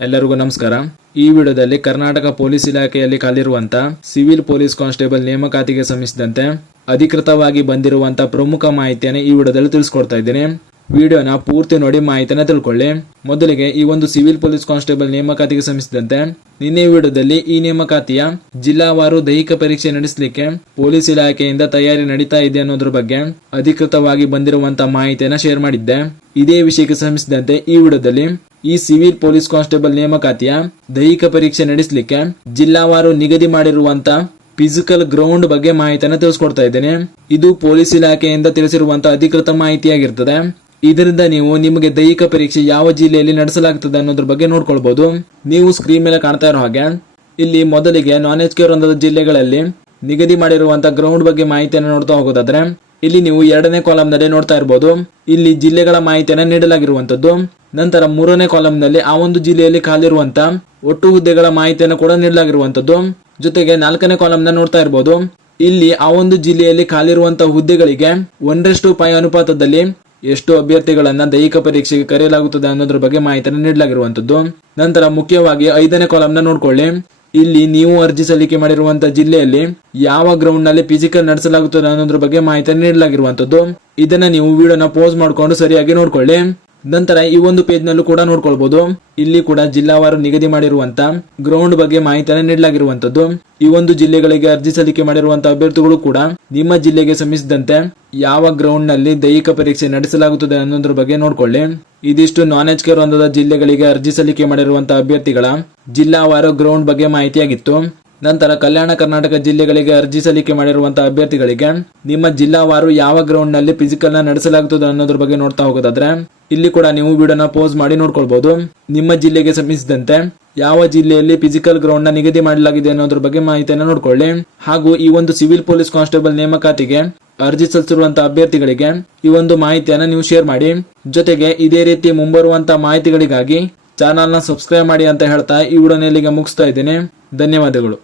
ಎಲ್ಲರಿಗೂ ನಮಸ್ಕಾರ. ಈ ವಿಡಿಯೋದಲ್ಲಿ ಕರ್ನಾಟಕ ಪೊಲೀಸ್ ಇಲಾಖೆಯಲ್ಲಿ ಖಾಲಿರುವಂತಹ ಸಿವಿಲ್ ಪೊಲೀಸ್ ಕಾನ್ಸ್ಟೇಬಲ್ ನೇಮಕಾತಿಗೆ ಸಂಬಂಧಿಸಿದಂತೆ ಅಧಿಕೃತವಾಗಿ ಬಂದಿರುವಂತಹ ಪ್ರಮುಖ ಮಾಹಿತಿಯನ್ನು ಈ ವಿಡಿಯೋದಲ್ಲಿ ತಿಳಿಸ್ಕೊಡ್ತಾ ಇದ್ದೀನಿ. ವಿಡಿಯೋನ ಪೂರ್ತಿ ನೋಡಿ ಮಾಹಿತಿಯನ್ನು ತಿಳ್ಕೊಳ್ಳಿ. ಮೊದಲಿಗೆ ಈ ಒಂದು ಸಿವಿಲ್ ಪೊಲೀಸ್ ಕಾನ್ಸ್ಟೇಬಲ್ ನೇಮಕಾತಿಗೆ ಸಂಬಂಧಿಸಿದಂತೆ ನಿನ್ನೆ ವಿಡಿಯೋದಲ್ಲಿ ಈ ನೇಮಕಾತಿಯ ಜಿಲ್ಲಾವಾರು ದೈಹಿಕ ಪರೀಕ್ಷೆ ನಡೆಸಲಿಕ್ಕೆ ಪೊಲೀಸ್ ಇಲಾಖೆಯಿಂದ ತಯಾರಿ ನಡೀತಾ ಇದೆ ಅನ್ನೋದ್ರ ಬಗ್ಗೆ ಅಧಿಕೃತವಾಗಿ ಬಂದಿರುವಂತಹ ಮಾಹಿತಿಯನ್ನು ಶೇರ್ ಮಾಡಿದ್ದೆ. ಇದೇ ವಿಷಯಕ್ಕೆ ಸಂಬಂಧಿಸಿದಂತೆ ಈ ವಿಡಿಯೋದಲ್ಲಿ ಈ ಸಿವಿಲ್ ಪೊಲೀಸ್ ಕಾನ್ಸ್ಟೇಬಲ್ ನೇಮಕಾತಿಯ ದೈಹಿಕ ಪರೀಕ್ಷೆ ನಡೆಸಲಿಕ್ಕೆ ಜಿಲ್ಲಾವಾರು ನಿಗದಿ ಮಾಡಿರುವಂತಹ ಫಿಸಿಕಲ್ ಗ್ರೌಂಡ್ ಬಗ್ಗೆ ಮಾಹಿತಿಯನ್ನು ತಿಳಿಸ್ಕೊಡ್ತಾ ಇದ್ದೇನೆ. ಇದು ಪೊಲೀಸ್ ಇಲಾಖೆಯಿಂದ ತಿಳಿಸಿರುವಂತಹ ಅಧಿಕೃತ ಮಾಹಿತಿಯಾಗಿರ್ತದೆ. ಇದರಿಂದ ನೀವು ನಿಮಗೆ ದೈಹಿಕ ಪರೀಕ್ಷೆ ಯಾವ ಜಿಲ್ಲೆಯಲ್ಲಿ ನಡೆಸಲಾಗುತ್ತದೆ ಅನ್ನೋದ್ರ ಬಗ್ಗೆ ನೋಡ್ಕೊಳ್ಬಹುದು. ನೀವು ಸ್ಕ್ರೀನ್ ಮೇಲೆ ಕಾಣ್ತಾ ಇರೋ ಹಾಗೆ ಇಲ್ಲಿ ಮೊದಲಿಗೆ ನಾನ್ ಎಜುಕೇರ್ ಒಂದಾದ ಜಿಲ್ಲೆಗಳಲ್ಲಿ ನಿಗದಿ ಮಾಡಿರುವಂತಹ ಗ್ರೌಂಡ್ ಬಗ್ಗೆ ಮಾಹಿತಿಯನ್ನು ನೋಡ್ತಾ ಹೋಗೋದಾದ್ರೆ ಇಲ್ಲಿ ನೀವು ಎರಡನೇ ಕಾಲಮ್ ನಲ್ಲಿ ನೋಡ್ತಾ ಇರಬಹುದು. ಇಲ್ಲಿ ಜಿಲ್ಲೆಗಳ ಮಾಹಿತಿಯನ್ನು ನೀಡಲಾಗಿರುವಂತದ್ದು. ನಂತರ ಮೂರನೇ ಕಾಲಮ್ ನಲ್ಲಿ ಆ ಒಂದು ಜಿಲ್ಲೆಯಲ್ಲಿ ಖಾಲಿರುವಂತಹ ಒಟ್ಟು ಹುದ್ದೆಗಳ ಮಾಹಿತಿಯನ್ನು ಕೂಡ ನೀಡಲಾಗಿರುವಂತದ್ದು. ಜೊತೆಗೆ ನಾಲ್ಕನೇ ಕಾಲಮ್ ನ ನೋಡ್ತಾ ಇರಬಹುದು. ಇಲ್ಲಿ ಆ ಒಂದು ಜಿಲ್ಲೆಯಲ್ಲಿ ಖಾಲಿರುವಂತಹ ಹುದ್ದೆಗಳಿಗೆ 1:5 ಅನುಪಾತದಲ್ಲಿ ಎಷ್ಟು ಅಭ್ಯರ್ಥಿಗಳನ್ನ ದೈಹಿಕ ಪರೀಕ್ಷೆಗೆ ಕರೆಯಲಾಗುತ್ತದೆ ಅನ್ನೋದ್ರ ಬಗ್ಗೆ ಮಾಹಿತಿಯನ್ನು ನೀಡಲಾಗಿರುವಂತದ್ದು. ನಂತರ ಮುಖ್ಯವಾಗಿ 5ನೇ ಕಾಲಮ್ ನ ನೋಡ್ಕೊಳ್ಳಿ. ಇಲ್ಲಿ ನೀವು ಅರ್ಜಿ ಸಲ್ಲಿಕೆ ಮಾಡಿರುವಂತಹ ಜಿಲ್ಲೆಯಲ್ಲಿ ಯಾವ ಗ್ರೌಂಡ್ ನಲ್ಲಿ ಫಿಸಿಕಲ್ ನಡೆಸಲಾಗುತ್ತದೆ ಅನ್ನೋದ್ರ ಬಗ್ಗೆ ಮಾಹಿತಿಯನ್ನು ನೀಡಲಾಗಿರುವಂತದ್ದು. ಇದನ್ನ ನೀವು ವಿಡಿಯೋನ ಪೋಸ್ ಮಾಡಿಕೊಂಡು ಸರಿಯಾಗಿ ನೋಡ್ಕೊಳ್ಳಿ. ನಂತರ ಈ ಒಂದು ಪೇಜ್ ನಲ್ಲೂ ಕೂಡ ನೋಡ್ಕೊಳ್ಬಹುದು. ಇಲ್ಲಿ ಕೂಡ ಜಿಲ್ಲಾವಾರು ನಿಗದಿ ಮಾಡಿರುವಂತ ಗ್ರೌಂಡ್ ಬಗ್ಗೆ ಮಾಹಿತಿಯನ್ನು ನೀಡಲಾಗಿರುವಂತದ್ದು. ಈ ಒಂದು ಜಿಲ್ಲೆಗಳಿಗೆ ಅರ್ಜಿ ಸಲ್ಲಿಕೆ ಮಾಡಿರುವಂತಹ ಅಭ್ಯರ್ಥಿಗಳು ಕೂಡ ನಿಮ್ಮ ಜಿಲ್ಲೆಗೆ ಸಂಬಂಧಿಸಿದಂತೆ ಯಾವ ಗ್ರೌಂಡ್ ನಲ್ಲಿ ದೈಹಿಕ ಪರೀಕ್ಷೆ ನಡೆಸಲಾಗುತ್ತದೆ ಅನ್ನೋದ್ರ ಬಗ್ಗೆ ನೋಡ್ಕೊಳ್ಳಿ. ಇದಿಷ್ಟು ನಾನ್ ಎಜುಕೇರ್ ಒಂದಾದ ಜಿಲ್ಲೆಗಳಿಗೆ ಅರ್ಜಿ ಸಲ್ಲಿಕೆ ಮಾಡಿರುವಂತಹ ಅಭ್ಯರ್ಥಿಗಳ ಜಿಲ್ಲಾವಾರು ಗ್ರೌಂಡ್ ಬಗ್ಗೆ ಮಾಹಿತಿಯಾಗಿತ್ತು. ನಂತರ ಕಲ್ಯಾಣ ಕರ್ನಾಟಕ ಜಿಲ್ಲೆಗಳಿಗೆ ಅರ್ಜಿ ಸಲ್ಲಿಕೆ ಮಾಡಿರುವಂತಹ ಅಭ್ಯರ್ಥಿಗಳಿಗೆ ನಿಮ್ಮ ಜಿಲ್ಲಾವಾರು ಯಾವ ಗ್ರೌಂಡ್ ನಲ್ಲಿ ಫಿಸಿಕಲ್ ನ ನಡೆಸಲಾಗುತ್ತದೆ ಅನ್ನೋದ್ರ ಬಗ್ಗೆ ನೋಡ್ತಾ ಹೋಗೋದಾದ್ರೆ ಇಲ್ಲಿ ಕೂಡ ನೀವು ವಿಡಿಯೋನ ಪೋಸ್ ಮಾಡಿ ನೋಡ್ಕೊಳ್ಬಹುದು. ನಿಮ್ಮ ಜಿಲ್ಲೆಗೆ ಸಂಬಂಧಿಸಿದಂತೆ ಯಾವ ಜಿಲ್ಲೆಯಲ್ಲಿ ಫಿಸಿಕಲ್ ಗ್ರೌಂಡ್ ನ ನಿಗದಿ ಮಾಡಲಾಗಿದೆ ಅನ್ನೋದ್ರ ಬಗ್ಗೆ ಮಾಹಿತಿಯನ್ನು ನೋಡ್ಕೊಳ್ಳಿ. ಹಾಗೂ ಈ ಒಂದು ಸಿವಿಲ್ ಪೊಲೀಸ್ ಕಾನ್ಸ್ಟೇಬಲ್ ನೇಮಕಾತಿಗೆ ಅರ್ಜಿ ಸಲ್ಲಿಸಿರುವಂತಹ ಅಭ್ಯರ್ಥಿಗಳಿಗೆ ಈ ಒಂದು ಮಾಹಿತಿಯನ್ನು ನೀವು ಶೇರ್ ಮಾಡಿ. ಜೊತೆಗೆ ಇದೇ ರೀತಿ ಮುಂಬರುವಂತಹ ಮಾಹಿತಿಗಳಿಗಾಗಿ ಚಾನಲ್ ನ ಸಬ್ಸ್ಕ್ರೈಬ್ ಮಾಡಿ ಅಂತ ಹೇಳ್ತಾ ಈ ವಿಡಿಯೋನ ಇಲ್ಲಿಗೆ ಮುಗಿಸ್ತಾ ಇದ್ದೀನಿ. ಧನ್ಯವಾದಗಳು.